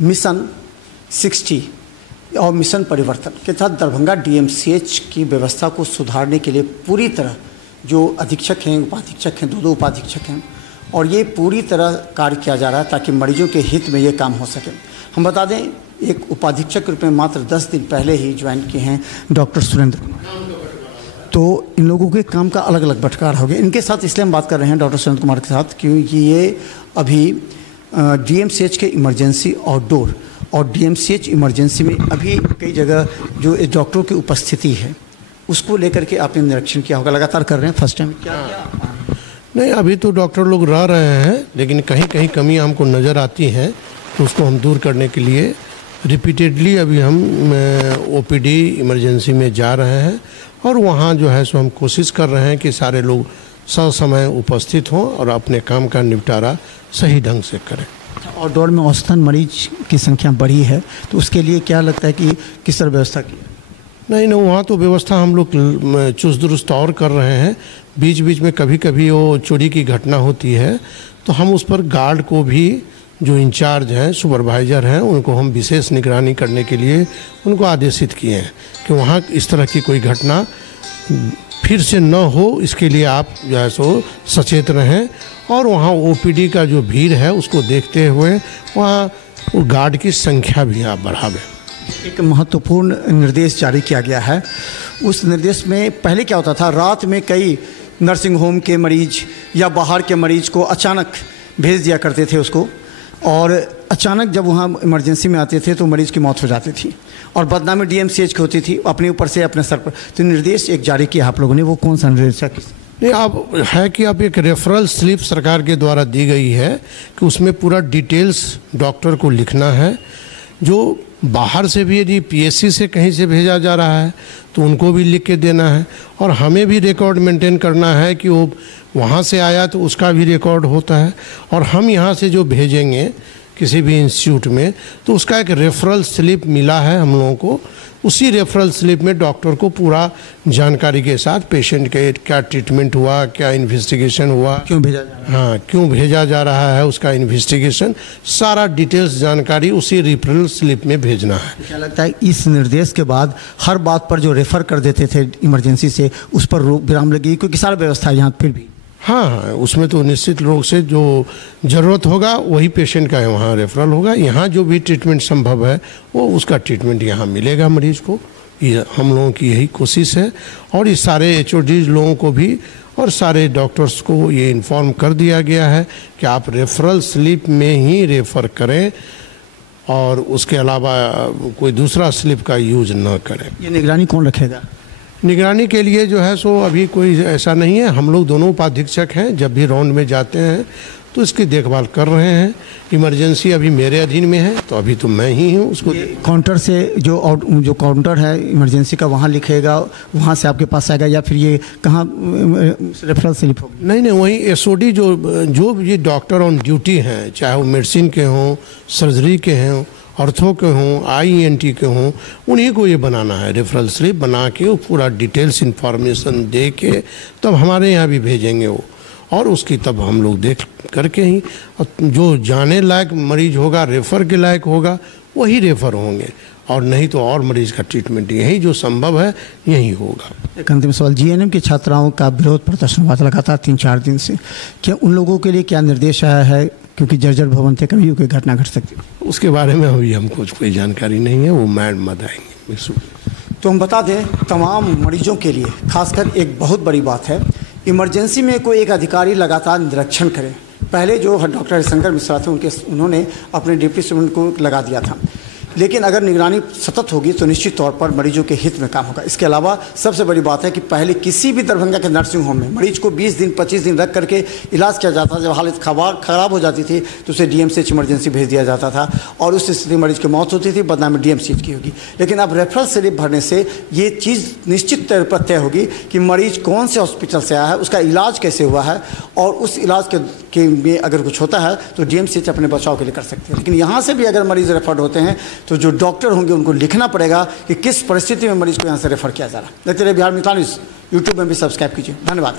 Mission 60 और mission परिवर्तन के तहत दरभंगा डीएमसीएच की व्यवस्था को सुधारने के लिए पूरी तरह जो अधीक्षक हैं, उपाधीक्षक हैं, दो उपाधीक्षक हैं, और ये पूरी तरह कार्य किया जा रहा है ताकि मरीजों के हित में ये काम हो सके। हम बता दें, एक उपाधीक्षक के रूप में मात्र 10 दिन पहले ही ज्वाइन किए हैं डॉक्टर सुरेंद्र कुमार, तो इन लोगों के काम का अलग अलग बंटवारा हो गया। इनके साथ इसलिए हम बात कर रहे हैं डॉक्टर सुरेंद्र कुमार के साथ क्योंकि ये अभी डीएमसीएच के इमरजेंसी आउटडोर और डीएमसीएच इमरजेंसी में अभी कई जगह जो डॉक्टरों की उपस्थिति है उसको लेकर के आपने निरीक्षण किया होगा, लगातार कर रहे हैं। फर्स्ट टाइम क्या नहीं, अभी तो डॉक्टर लोग रह रहे हैं, लेकिन कहीं कहीं कमी हमको नज़र आती है, तो उसको हम दूर करने के लिए रिपीटेडली अभी हम ओपीडी इमरजेंसी में जा रहे हैं और वहाँ जो है सो हम कोशिश कर रहे हैं कि सारे लोग ससमय उपस्थित हों और अपने काम का निपटारा सही ढंग से करें। आउटडोर में औसतन मरीज की संख्या बढ़ी है, तो उसके लिए क्या लगता है कि किस तरह व्यवस्था की? नहीं, वहाँ तो व्यवस्था हम लोग चुस्त दुरुस्त और कर रहे हैं। बीच बीच में कभी कभी वो चोरी की घटना होती है तो हम उस पर गार्ड को भी, जो इंचार्ज हैं, सुपरवाइज़र हैं, उनको हम विशेष निगरानी करने के लिए उनको आदेशित किए हैं कि वहाँ इस तरह की कोई घटना फिर से न हो, इसके लिए आप जो है सो सचेत रहें। और वहाँ ओपीडी का जो भीड़ है उसको देखते हुए वहाँ गार्ड की संख्या भी आप बढ़ावें। एक महत्वपूर्ण निर्देश जारी किया गया है। उस निर्देश में पहले क्या होता था, रात में कई नर्सिंग होम के मरीज या बाहर के मरीज को अचानक भेज दिया करते थे उसको, और अचानक जब वहाँ इमरजेंसी में आते थे तो मरीज़ की मौत हो जाती थी और बदनामी डीएमसीएच की होती थी अपने ऊपर से, अपने सर पर। तो निर्देश एक जारी किया आप लोगों ने, वो कौन सा निर्देश है? नहीं, आप है कि आप एक रेफरल स्लिप सरकार के द्वारा दी गई है कि उसमें पूरा डिटेल्स डॉक्टर को लिखना है। जो बाहर से भी यदि पीएससी से कहीं से भेजा जा रहा है तो उनको भी लिख के देना है, और हमें भी रिकॉर्ड मेंटेन करना है कि वो वहाँ से आया तो उसका भी रिकॉर्ड होता है, और हम यहाँ से जो भेजेंगे किसी भी इंस्टीट्यूट में तो उसका एक रेफरल स्लिप मिला है हम लोगों को। उसी रेफरल स्लिप में डॉक्टर को पूरा जानकारी के साथ पेशेंट के क्या ट्रीटमेंट हुआ, क्या इन्वेस्टिगेशन हुआ, क्यों भेजा जा रहा है, हाँ क्यों भेजा जा रहा है, उसका इन्वेस्टिगेशन सारा डिटेल्स जानकारी उसी रेफरल स्लिप में भेजना है। क्या लगता है इस निर्देश के बाद हर बात पर जो रेफ़र कर देते थे इमरजेंसी से उस पर विराम लगेगी, क्योंकि सारा व्यवस्था है यहाँ फिर भी? हाँ, उसमें तो निश्चित रूप से जो ज़रूरत होगा वही पेशेंट का वहाँ रेफरल होगा। यहाँ जो भी ट्रीटमेंट संभव है वो उसका ट्रीटमेंट यहाँ मिलेगा मरीज़ को। ये हम लोगों की यही कोशिश है, और इस सारे HODs लोगों को भी और सारे डॉक्टर्स को ये इन्फॉर्म कर दिया गया है कि आप रेफरल स्लिप में ही रेफ़र करें और उसके अलावा कोई दूसरा स्लिप का यूज़ न करें। ये निगरानी कौन रखेगा? निगरानी के लिए जो है सो अभी कोई ऐसा नहीं है, हम लोग दोनों उपाधीक्षक हैं, जब भी राउंड में जाते हैं तो इसकी देखभाल कर रहे हैं। इमरजेंसी अभी मेरे अधीन में है तो अभी तो मैं ही हूँ उसको। काउंटर से जो काउंटर है इमरजेंसी का वहाँ लिखेगा, वहाँ से आपके पास आएगा, या फिर ये कहाँ रेफरल स्लिप होगी? नहीं, वही HOD जो भी डॉक्टर ऑन ड्यूटी हैं, चाहे वो मेडिसिन के हों, सर्जरी के हों, ऑर्थो के हों, IENT के हों, उन्हीं को ये बनाना है। रेफरल स्लिप बना के वो पूरा डिटेल्स इन्फॉर्मेशन दे के तब हमारे यहाँ भी भेजेंगे वो, और उसकी तब हम लोग देख करके ही जो जाने लायक मरीज होगा, रेफ़र के लायक होगा, वही रेफ़र होंगे, और नहीं तो और मरीज का ट्रीटमेंट यही जो संभव है यही होगा। एक अंतिम सवाल, GNM की छात्राओं का विरोध प्रदर्शन हुआ था लगातार 3-4 दिन से, क्या उन लोगों के लिए क्या निर्देश आया है, क्योंकि जर्जर भवन थे, कभी कोई घटना घट सकती है? उसके बारे में अभी हमको कोई जानकारी नहीं है, वो मैडम बताएंगे। तो हम बता दें तमाम मरीजों के लिए खासकर एक बहुत बड़ी बात है, इमरजेंसी में कोई एक अधिकारी लगातार निरीक्षण करे। पहले जो डॉक्टर हरिशंकर मिश्रा थे उन्होंने अपने डिप्टी सुप्रिंटेंडेंट को लगा दिया था, लेकिन अगर निगरानी सतत होगी तो निश्चित तौर पर मरीजों के हित में काम होगा। इसके अलावा सबसे बड़ी बात है कि पहले किसी भी दरभंगा के नर्सिंग होम में मरीज को 20 दिन 25 दिन रख करके इलाज किया जाता था। जब हालत ख़राब हो जाती थी तो उसे DMCH इमरजेंसी भेज दिया जाता था, और उस स्थिति में मरीज की मौत होती थी, बदनामी DMCH की होगी। लेकिन अब रेफरल स्लिप भरने से ये चीज़ निश्चित तौर पर तय होगी कि मरीज कौन से हॉस्पिटल से आया है, उसका इलाज कैसे हुआ है, और उस इलाज के में अगर कुछ होता है तो DMCH अपने बचाव के लिए कर सकते हैं। लेकिन यहाँ से भी अगर मरीज रेफर्ड होते हैं तो जो डॉक्टर होंगे उनको लिखना पड़ेगा कि किस परिस्थिति में मरीज को यहाँ से रेफर किया जा रहा है। देखते रहिए बिहार मित्र न्यूज़, यूट्यूब में भी सब्सक्राइब कीजिए। धन्यवाद।